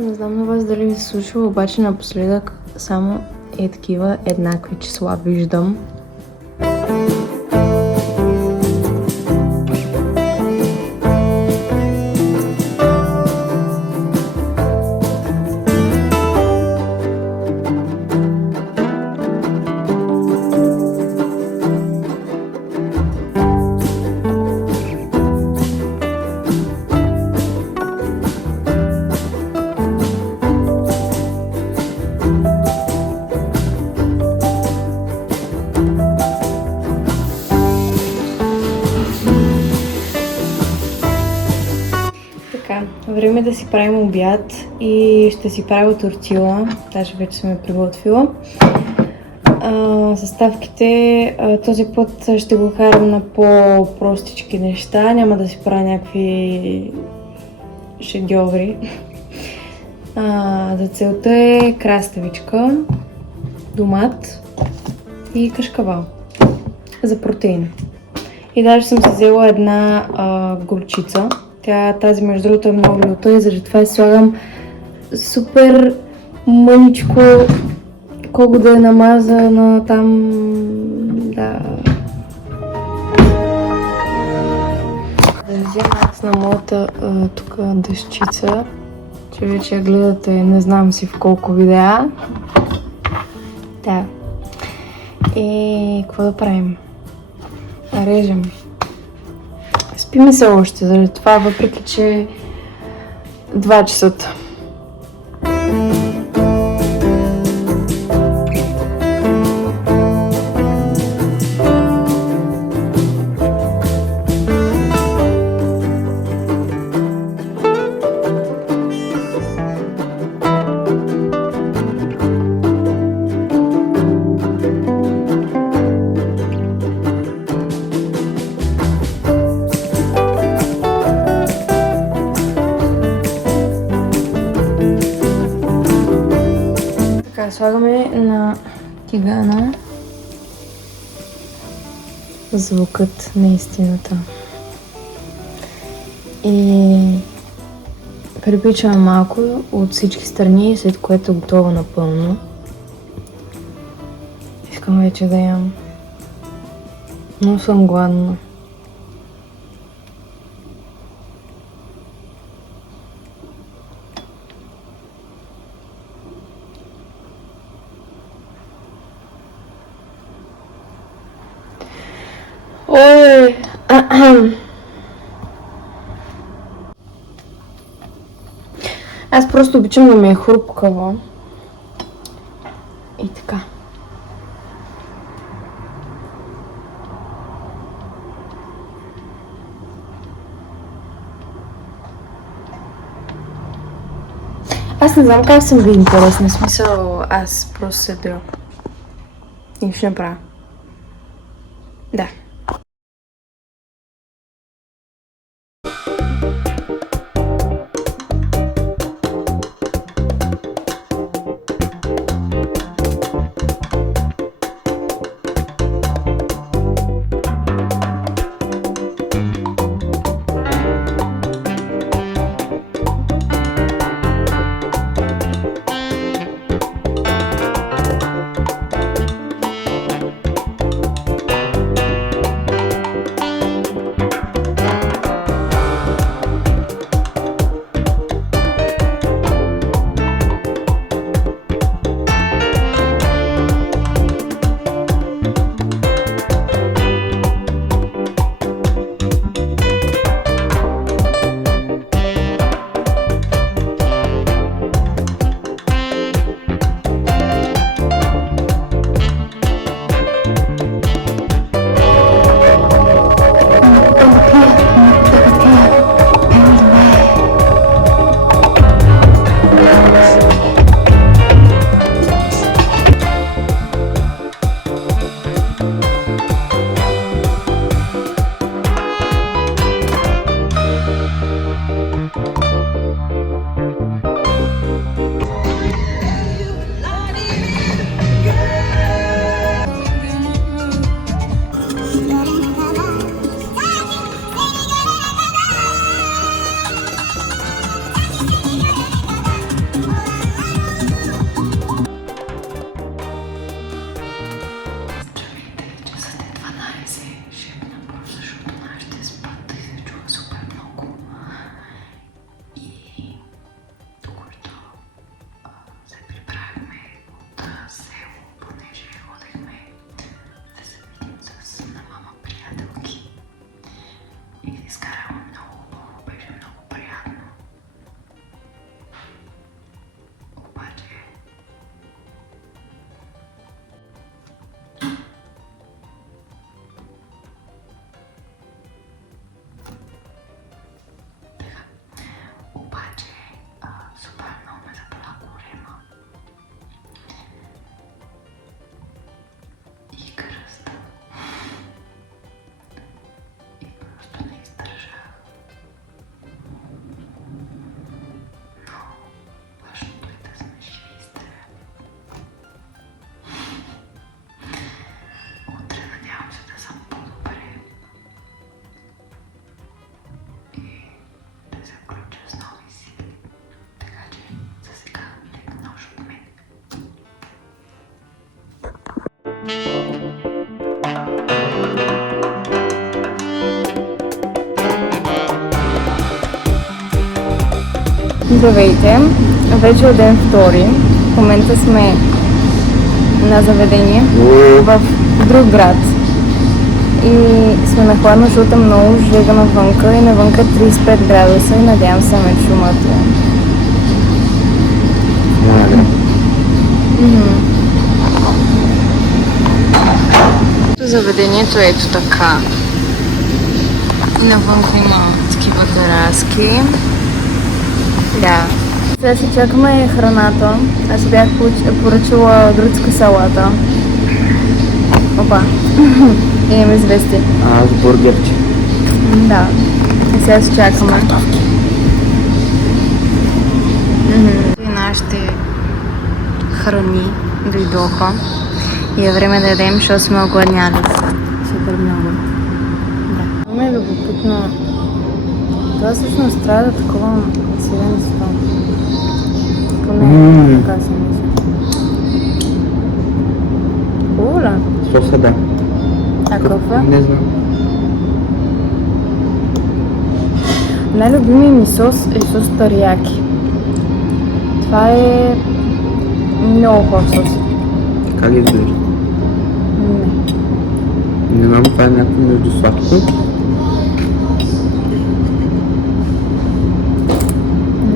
Не знам на вас дали ви се случва, обаче напоследък само такива еднакви числа виждам. Време да си правим обяд и ще си правя тортила. Даже вече съм я приготвила. Съставките този път ще го карам на по-простички неща. Няма да си правя някакви шедьоври. За целта е краставичка, домат и кашкавал за протеин. И даже съм си взела една горчица. Тази между другото е много люта и заради това слагам супер мъничко, колко да е намазана там, да. Да взема аз на моята тук дъщица, че вече я гледате не знам си в колко видеа. Да. И какво да правим? Режем. Спиме се още, заради това, въпреки че 2 часа. Слагаме на тигана звукът на истината. И припичаме малко от всички страни, след което е готово напълно. Искам вече да ям. Но съм гладна. Ой! Аз просто обичам да ми е хрупкаво. И така. Аз не знам как съм ви интересна, в смисъл аз просто седя. Нищо не правя. Да. Здравейте! Вече от ден втори. В момента сме на заведение в друг град. И сме на хладно, защото много жега навънка и навънка 35 градуса и надявам се ме чумата. Заведението е ето така. И навънка има такива тераски. Да. Сега си чакаме храната. Аз бях поръчала гръцка салата. Опа. И имаме звезди. Аз бургерче. Да. И сега си чакаме. И нашите храни дойдоха. И е време да ядем, защото сме огладняли. Супер много. Да. Ме е любопитно. Това всъщност трябва да такова сиренство. Поне така се мисля. Хубаво. Соса, да. А кофе? Не знам. Най-любимият ми сос е сос тарияки. Това е много хубав сос. Как изглежда? Не знам, това е някакво между сладко.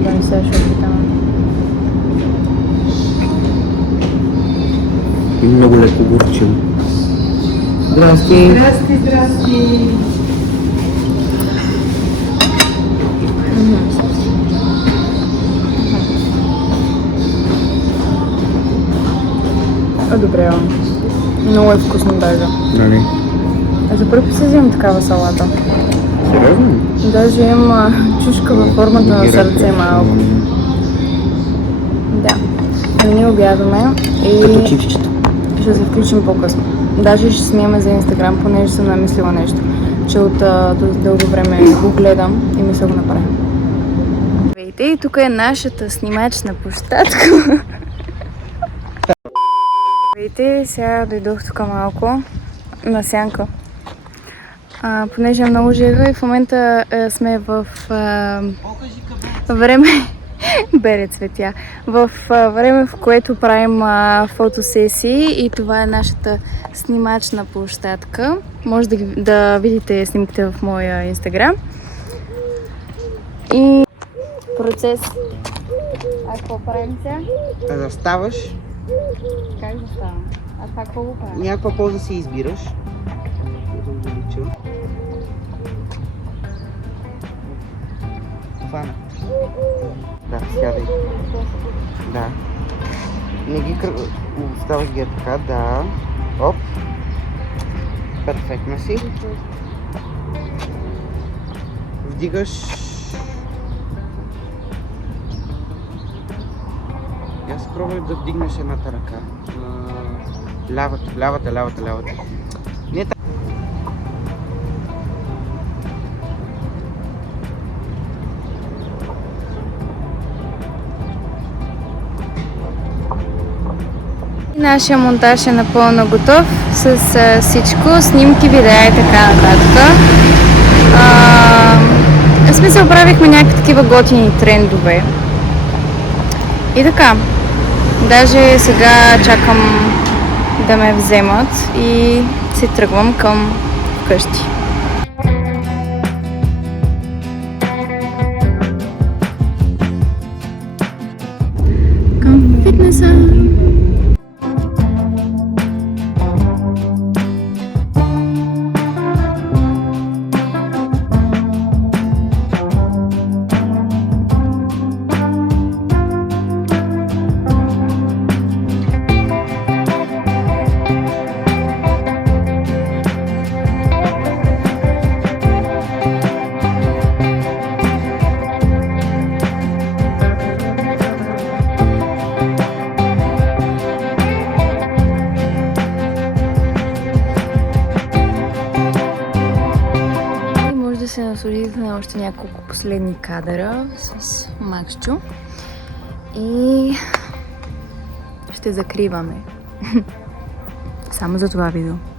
Не сега ще опитам. И много леко горчиво. Здрасти! Здрасти, здрасти! Добре, много е вкусно даже. Нали? А за първи път си взимам такава салата. Сериозно? Даже има чушка във формата на сърце малко. Да. Ние обядваме и Като чипчета. ще се включим по-късно. Даже ще снимаме за Инстаграм, понеже съм намислила нещо, че от дълго време го гледам и мисля го направя. Здравейте, и тук е нашата снимачна площадка. Здравейте, сега дойдох тук малко на сянка. Понеже е много жега и в момента сме в време бере цветя. В време, в което правим фотосесии и това е нашата снимачна площадка. Може да видите снимките в моя инстаграм. И процес. А какво правим сега? Да ставаш, Как да ставам? А това какво го правим? някаква поза си избираш. Фана. Да, сядай. Да. Не ги оставаш ги така, да. Оп. Перфектно си. Вдигаш. Аз пробвай да вдигнеш едната ръка. Лявата. Не така. Нашия монтаж е напълно готов с всичко, снимки, видеа и така нататък. В смисъл, правихме някакви такива готини трендове. И така, даже сега чакам да ме вземат и си тръгвам към къщи. Към фитнеса. Се наслаждате на още няколко последни кадъра с Максчо и ще закриваме. Само за това видео.